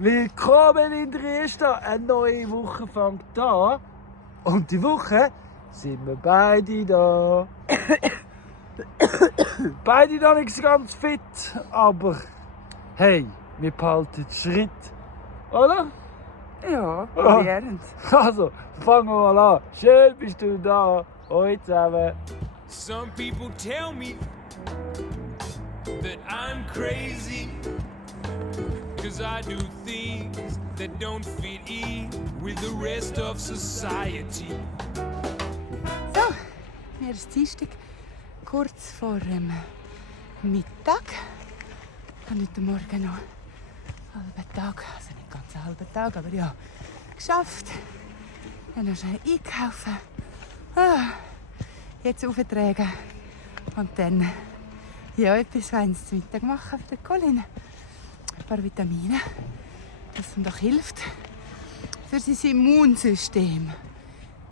Willkommen in Triester, eine neue Woche fängt an. Und die Woche sind wir beide da. Beide noch nicht ganz fit, aber hey, wir behalten Schritt, oder? Ja, probierend. Also, fangen wir mal an. Schön bist du da. Hoi zusammen. Some people tell me that I'm crazy, 'cause I do things that don't fit in with the rest of society. So, mir ist Dienstag, kurz vor dem Mittag. Ich habe heute Morgen noch einen halben Tag, also nicht ganz einen halben Tag, aber ja, geschafft. Dann noch schnell einkaufen. Jetzt auftragen und dann ja, etwas Feines zum Mittag machen für die Colin. Ein paar Vitamine, das ihm doch hilft für sein Immunsystem.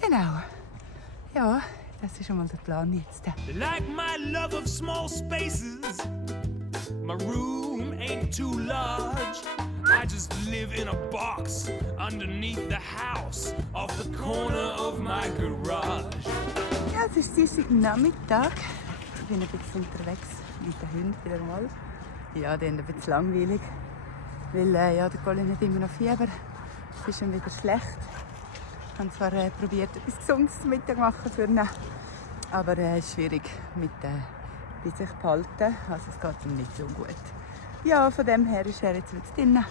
Genau. Ja, das ist schon mal der Plan jetzt. Like my love of small spaces, my room ain't too large. I just live in a box underneath the house off the corner of my garage. Ja, es ist Dienstag Nachmittag. Ich bin ein bisschen unterwegs mit den Hunden wieder mal. Ja, die haben ein bisschen langweilig, weil ja, der Colin hat immer noch Fieber. Es ist ihm wieder schlecht. Ich habe zwar probiert, etwas Gesundes zum Mittag zu machen für ihn, aber es ist schwierig mit bei sich behalten. Also es geht ihm nicht so gut. Ja, von dem her ist er jetzt wieder drinnen.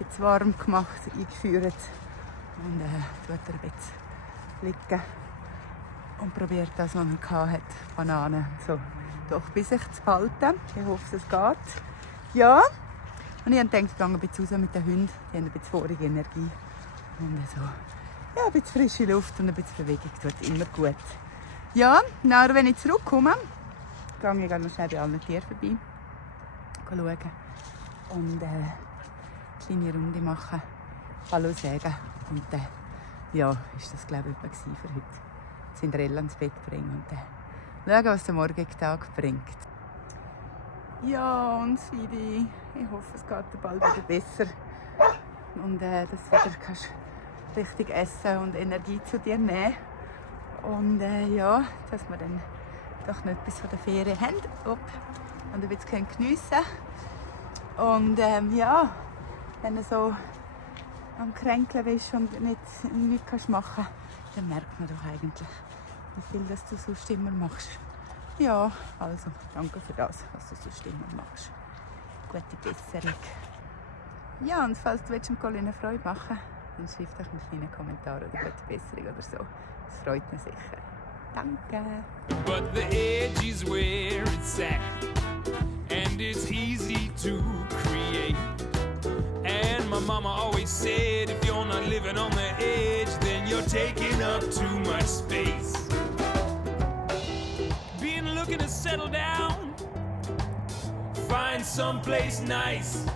Jetzt warm gemacht, eingeführt und tut er ein bisschen liegen und probiert das, was er hatte, Bananen so doch bei sich zu behalten. Ich hoffe, es geht. Ja, und ich habe gedacht, ich gehe ein bisschen raus mit den Hunden. Die haben ein bisschen vorige Energie. Und so, ja, ein bisschen frische Luft und ein bisschen Bewegung tut immer gut. Ja, nachher, wenn ich zurückkomme, gehe ich noch schnell bei allen Tieren vorbei. Schauen und eine kleine Runde machen, Hallo sagen. Und ja, ist das glaube ich für heute. Cinderella ins Bett bringen und schauen, was der morgige Tag bringt. Ja, und Sidi, ich hoffe, es geht dir bald wieder besser. Und dass du wieder kannst richtig essen und Energie zu dir nehmen. Und ja, dass wir dann doch noch etwas von der Ferien haben und ein bisschen geniessen können. Und ja, wenn du so am Kränkeln bist und nichts machen kannst, dann merkt man doch eigentlich, wie viel das du sonst immer machst. Ja, also danke für das, was du sonst immer machst. Gute Besserung. Ja, und falls du dem Colin eine Freude machen willst, dann schreib doch einen kleinen Kommentar oder gute Besserung oder so. Das freut mich sicher. Danke. But the edge is where it's at, and it's easy to create. And my mama always said, if you're not living on the edge, then you're taking up too much space. Been looking to settle down, find someplace nice,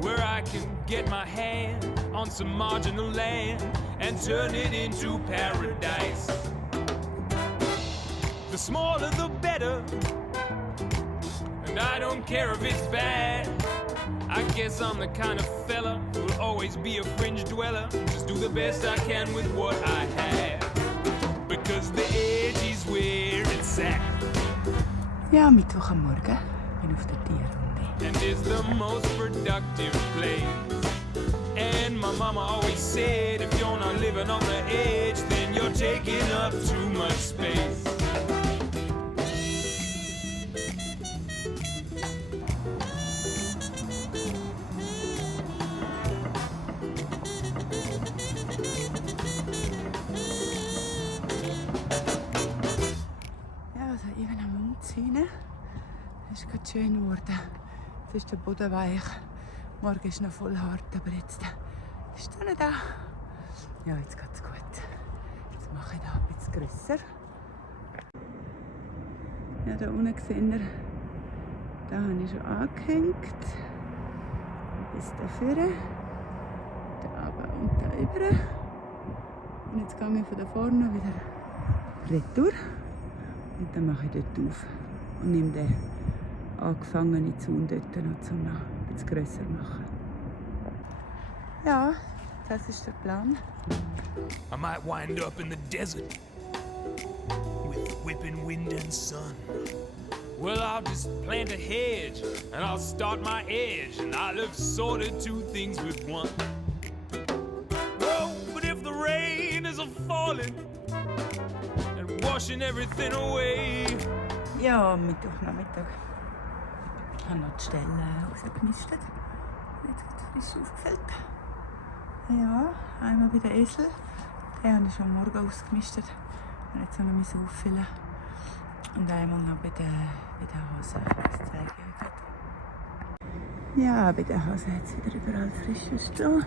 where I can get my hand on some marginal land and turn it into paradise. The smaller the better, and I don't care if it's bad. I guess I'm the kind of fella who'll always be a fringe dweller. Just do the best I can with what I have, because the edge is where it's at. Ja, Mittwoch am Morgen bin auf der Tierrunde. And it's the most productive place. And my mama always said, if you're not living on the edge, then you're taking up too much space. Ja, also eben am Umziehen. Es ist gerade schön geworden. Jetzt ist der Boden weich. Morgen ist noch voll hart, aber jetzt ist er da. Ja, jetzt geht es gut. Jetzt mache ich da ein bisschen grösser. Ja, da unten seht ihr, da habe ich schon angehängt. Bis da vorne, da oben und da über. Und jetzt gehe ich von da vorne wieder retour. Und dann mache ich dort auf und nehme den angefangenen Zaun dort noch, um noch ein bisschen grösser zu machen. Ja, das ist der Plan. I might wind up in the desert with whipping wind and sun. Well, I'll just plant a hedge and I'll start my edge and I'll have sorted two things with one. Oh, but if the rain is a-falling and washing everything away. Ja, am Mittwochnachmittag habe noch die Stelle rausgemistet. Jetzt wird es frisch aufgefüllt. Ja, einmal bei den Esel. Den habe ich schon am Morgen ausgemistet. Und jetzt noch auffüllen. Und einmal noch bei den Hasen. Das zeige ich euch. Ja, bei den Hasen hat es wieder überall frisches Stroh.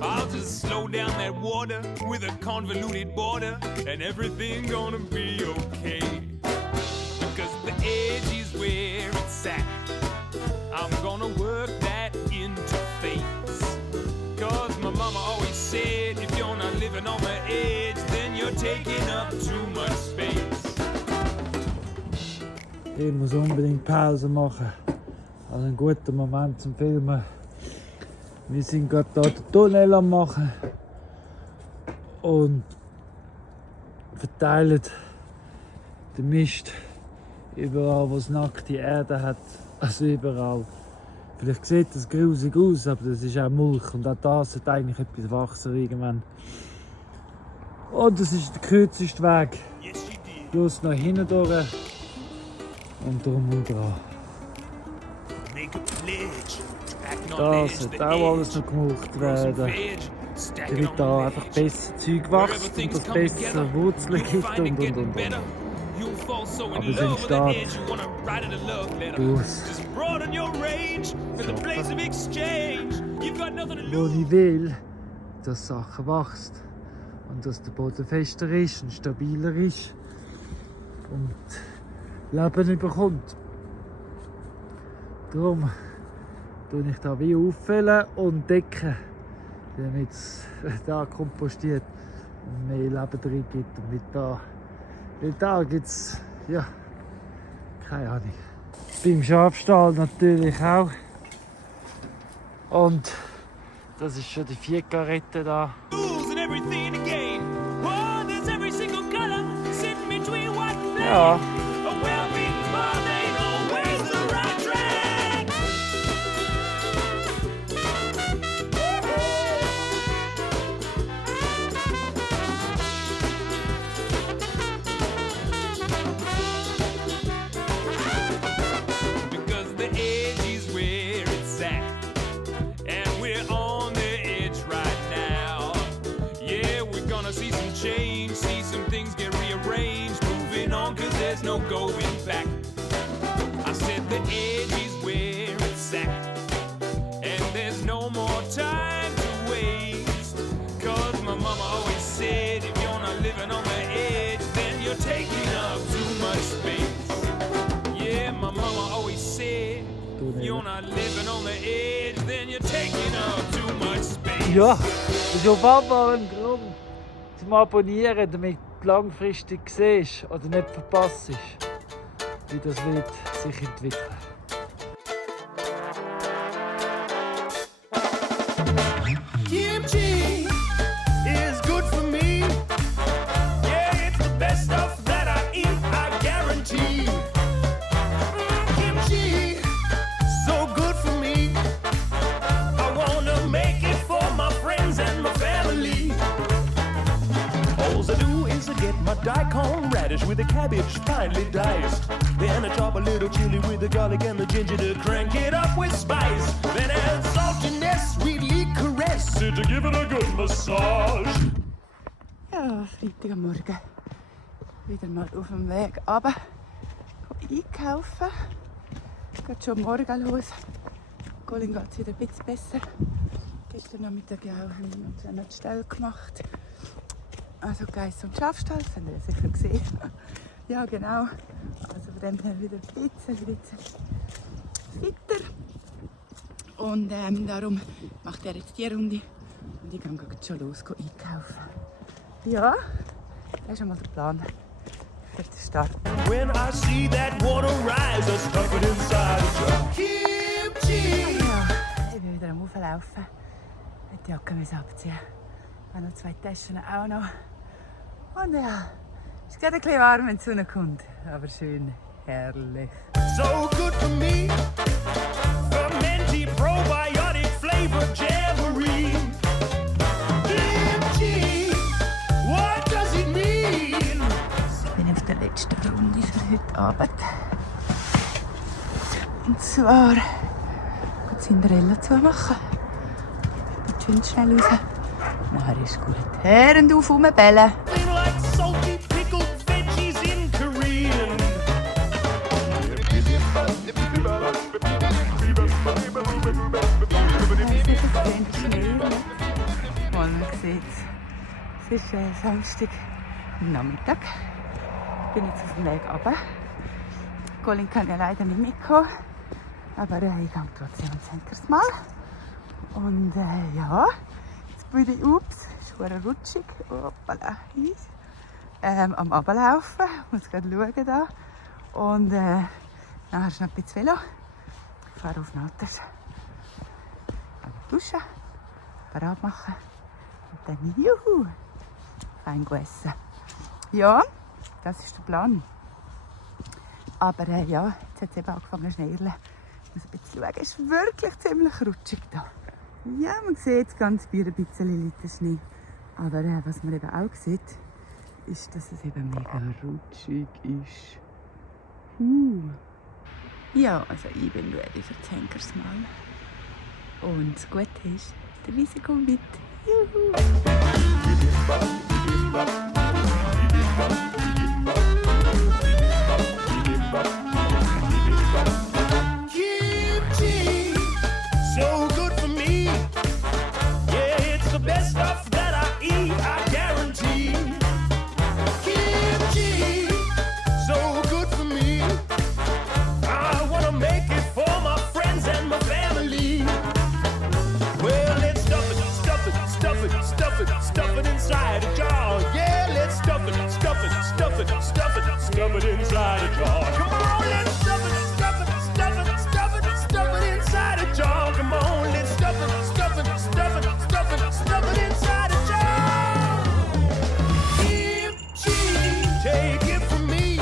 I'll just slow down that water with a convoluted border and everything gonna be okay. Because the edge is where it's at. I'm gonna work that into face. Cause my mama always said if you're not living on the edge, then you're taking up too much space. Ich muss unbedingt Pause machen. Also ein guter Moment zum Filmen. Wir sind gerade hier den Tunnel am machen und verteilen den Mist überall, wo es nackte Erde hat. Also überall. Vielleicht sieht das grusig aus, aber das ist auch Mulch und auch da sollte eigentlich etwas wachsen irgendwann. Und das ist der kürzeste Weg. Bloß nach hinten durch und drum und dran. Da sollte auch alles noch gemacht werden. Damit da einfach besser Zeug wächst und das bessere Wurzeln gibt und. Aber es entsteht wo ich will, dass Sachen wachsen und dass der Boden fester ist und stabiler ist und Leben bekommt. Darum tue ich da wie auffüllen und decken, damit es da kompostiert und mehr Leben drin gibt. Und mit da, weil da gibt es, ja, keine Ahnung. Beim Schafstall natürlich auch. Und das ist schon die 4 Karette da. Ja. There's no going back. I said the edge is where it's at, and there's no more time to waste. Cause my mama always said if you're not living on the edge, then you're taking up too much space. Yeah, my mama always said if you're not living on the edge, then you're taking up too much space. Ja, das ist auf einmal ein Grund zum Abonnieren, damit langfristig siehst oder nicht verpasst, wie das wird sich entwickeln. Kimchi is good for me. Yeah, it's the best stuff that I eat, I guarantee. Kimchi, so good for me. I wanna make it for my friends and my family. All I do is I get my daikon radish with the cabbage finely diced. Then I chop a little chili with the garlic and the ginger to crank it up with spice. Then add saltiness, sweetly caress it to give it a good massage. Ja, Freitag am Morgen. Wieder mal auf dem Weg runter. Einkaufen. Es geht schon morgen los. Colin geht es wieder ein bisschen besser. Gestern Nachmittag auch uns eine Stelle gemacht. Also Geiss und Schafstall, das habt ihr sicher gesehen. Ja, genau. Also von dem her wieder ein bisschen fitter. Und darum macht er jetzt die Runde. Und ich gehe schon los einkaufen. Ja, das ist schon mal der Plan für den Start. When I see that water rise, I stuff it inside a jar. Kimchi! Ja, ich bin wieder am Auflaufen. die Jacke abziehen. Ich habe noch 2 Taschen auch noch. Und ja, es ist gerade ein bisschen warm, wenn die Sonne kommt. Aber schön herrlich. So good for me. Fermenty probiotic flavor jamboree. DMT, what does it mean? Ich bin auf der letzten Runde für heute Abend. Und zwar die Cinderella zu machen. Ich bin schnell raus. Nachher ist gut. Her und auf rumbellen. Like salty pickled veggies in Korean. Man sieht es. Es ist Samstag Nachmittag. Ich bin jetzt auf dem Weg runter. Colin kann ja leider nicht mitkommen. Aber ich gehe trotzdem ans Henkersmal. Und ja, jetzt bin ich, ist verdammt rutschig. Hoppala, am Runterlaufen. Ich muss gerade schauen da. Und nachher ist noch ein bisschen Velo. Ich fahre auf Natters. Duschen, parat machen und dann juhu, fein essen. Ja, das ist der Plan. Aber ja, jetzt hat es eben angefangen zu schneierlen. Ich muss ein bisschen schauen, es ist wirklich ziemlich rutschig da. Ja, man sieht ganz ein bisschen liegt Schnee. Aber was man eben auch sieht, ist, dass es eben mega rutschig ist. Ja, also ich bin ready für das Henkersmal. Und das Gute ist, der Wiese kommt mit. Juhu! Kimchi, so good for me. Yeah, it's the best stuff that I eat, I guarantee. Kimchi, so good for me. I wanna make it for my friends and my family. Well, let's stuff it, stuff it, stuff it, stuff it, stuff it inside a jar. Yeah, let's stuff it, stuff it, stuff it, stuff it, stuff it inside a jar. Come on, let's stuff it, stuff it, stuff it, stuff it, stuff it inside a jar. Come on, let's stuff it, stuff it, stuff it, stuff it, stuff it inside a jar. Kimchi, take it from me.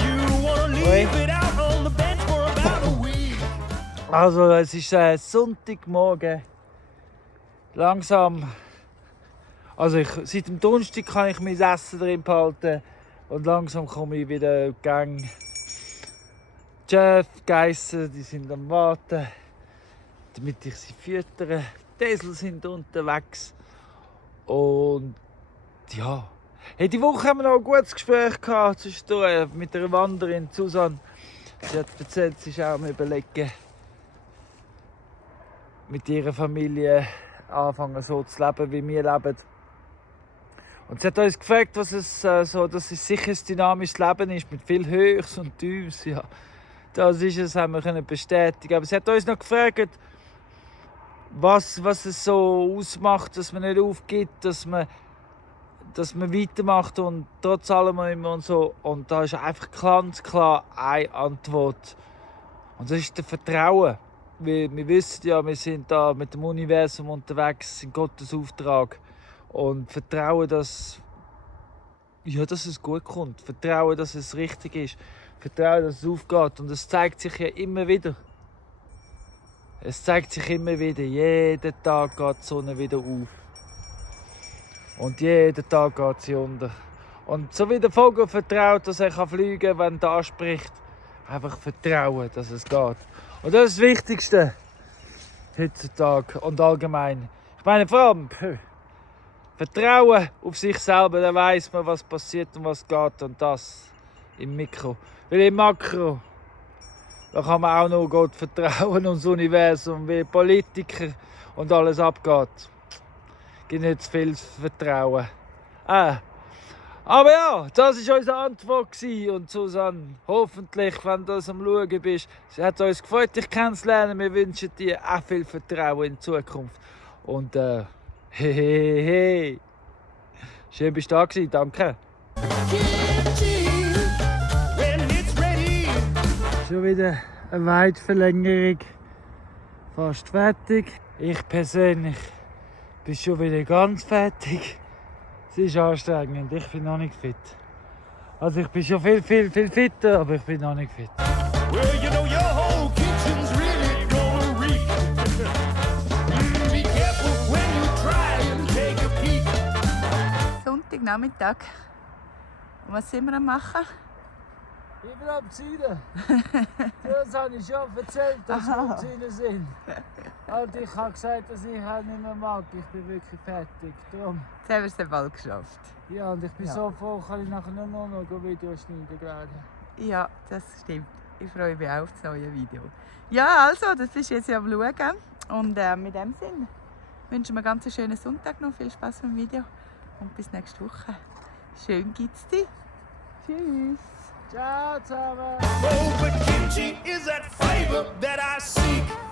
You wanna leave it out on the bench for about a week. Also, es ist Sonntagmorgen. Langsam. Also, seit dem Donnerstag kann ich mein Essen drin behalten. Und langsam komme ich wieder in die Gang. Jeff, Geissen, die sind am Warten, damit ich sie füttere. Die Esel sind unterwegs. Und ja. Hey, die Woche haben wir noch ein gutes Gespräch gehabt mit einer Wanderin, Susanne. Sie hat erzählt, sie ist auch am Überlegen, mit ihrer Familie anfangen so zu leben, wie wir leben. Und sie hat uns gefragt, was es so, dass es sicher ein dynamisches Leben ist, mit viel Höchst und Tiefs. Ja, das ist es, haben wir bestätigen. Aber sie hat uns noch gefragt, was es so ausmacht, dass man nicht aufgibt, dass man weitermacht und trotz allem immer und so. Und da ist einfach ganz klar eine Antwort. Und das ist das Vertrauen. Wir wissen ja, wir sind da mit dem Universum unterwegs, in Gottes Auftrag. Und Vertrauen, dass es gut kommt. Vertrauen, dass es richtig ist. Vertrauen, dass es aufgeht. Und es zeigt sich ja immer wieder. Es zeigt sich immer wieder. Jeden Tag geht die Sonne wieder auf. Und jeden Tag geht sie unter. Und so wie der Vogel vertraut, dass er fliegen kann, wenn er anspricht, einfach vertrauen, dass es geht. Und das ist das Wichtigste heutzutage und allgemein. Ich meine, vor allem Vertrauen auf sich selber, dann weiss man, was passiert und was geht, und das im Mikro. Weil im Makro, da kann man auch nur Gott vertrauen und das Universum, wie Politiker und alles abgeht. Es gibt nicht zu viel Vertrauen. Aber ja, das war unsere Antwort. Und Susanne, hoffentlich, wenn du das am Schauen bist, sie hat uns gefreut, dich kennenzulernen. Wir wünschen dir auch viel Vertrauen in Zukunft. Und hey. Schön bist du da gewesen, danke. Schon wieder eine Weitverlängerung. Fast fertig. Ich persönlich bist schon wieder ganz fertig. Es ist anstrengend, ich bin noch nicht fit. Also ich bin schon viel fitter, aber ich bin noch nicht fit. Well, you know your whole kitchen's really gonna reek. Be careful when you try and take a peek. Sonntagnachmittag. Und was sind wir am machen? Ich bin am Zielen. Das habe ich schon erzählt, dass wir am Zielen sind. Und ich habe gesagt, dass ich halt nicht mehr mag. Ich bin wirklich fertig. Darum. Jetzt haben wir es bald geschafft. Ja, und ich bin Ja. so froh, kann ich nachher nur noch Videos schneiden gerade. Ja, das stimmt. Ich freue mich auch auf das neue Video. Ja, also, das ist jetzt ja am Schauen. Und mit dem Sinn wünschen wir einen ganz schönen Sonntag noch. Viel Spaß beim Video. Und bis nächste Woche. Schön gibt's dich. Tschüss. Ciao zusammen! Oh, but kimchi is that flavor that I seek.